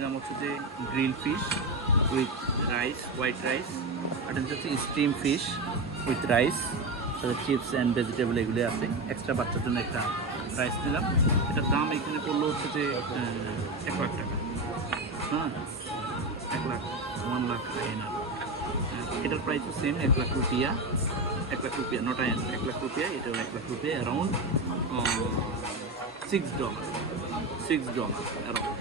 নিলাম হচ্ছে যে grill fish with rice, white rice. আর এটা হচ্ছে স্টিম ফিশ উইথ রাইস, তাদের চিপস অ্যান্ড ভেজিটেবল এগুলো আছে। এক্সট্রা বাচ্চার জন্য একটা রাইস নিলাম। এটার দাম এখানে পড়লো হচ্ছে যে 1 লাখ টাকা। হ্যাঁ, 1 লাখ, 1 লাখ INR। এটার প্রাইসও সেম, 1 লাখ রুপিয়া। 1 লাখ রুপিয়া, নট INR, 1 লাখ রুপিয়া। এটাও 1 লাখ রুপিয়া, অ্যারাউন্ড $6 অ্যারাউন্ড।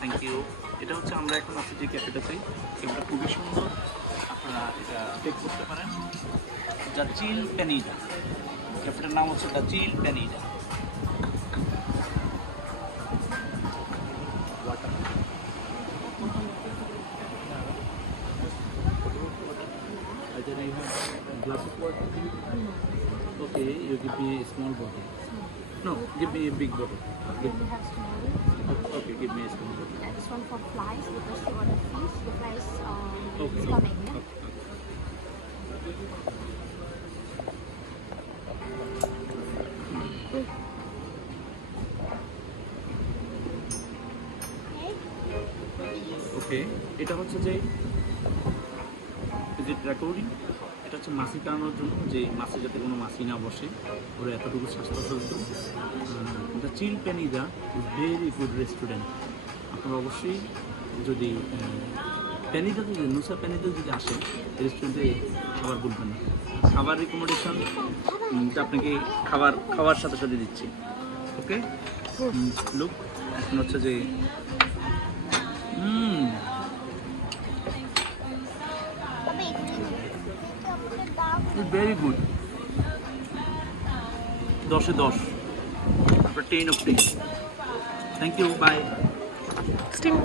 Thank you. এটা হচ্ছে আমরা এখন আছি যে ক্যাফেটাতে। ক্যাফেটা খুবই সুন্দর, আপনারা এটা চেক করতে পারেন। দ্য চিল প্যানিডা, ক্যাফেটার নাম হচ্ছে the chill Panida. Either you have glass of water. Okay, you give me a small bottle. No, give me a big bottle. We have tomorrow. Okay, give me a small bottle. And this one for flies because you order fish. The flies Okay. is coming. Yeah? Okay. ওকে, এটা হচ্ছে যে recording. এটা হচ্ছে মাছি টানানোর জন্য, যে মাছে যাতে কোনো মাছি না বসে, ওরা এতটুকু স্বাস্থ্যসজ্জ। The chill Panida is very good restaurant. আপনারা অবশ্যই যদি প্যানিডাতে, যদি নুসা প্যানিডা যদি আসেন রেস্টুরেন্টে, খাবার বলবেন না। খাবার রিকমেন্ডেশন আপনাকে খাওয়ার সাথে সাথে দিচ্ছি। ওকে, লুক, এখন হচ্ছে যে ভেরি গুড, 10-এ 10, আপনার 10 of 10। Thank you, bye. Steam.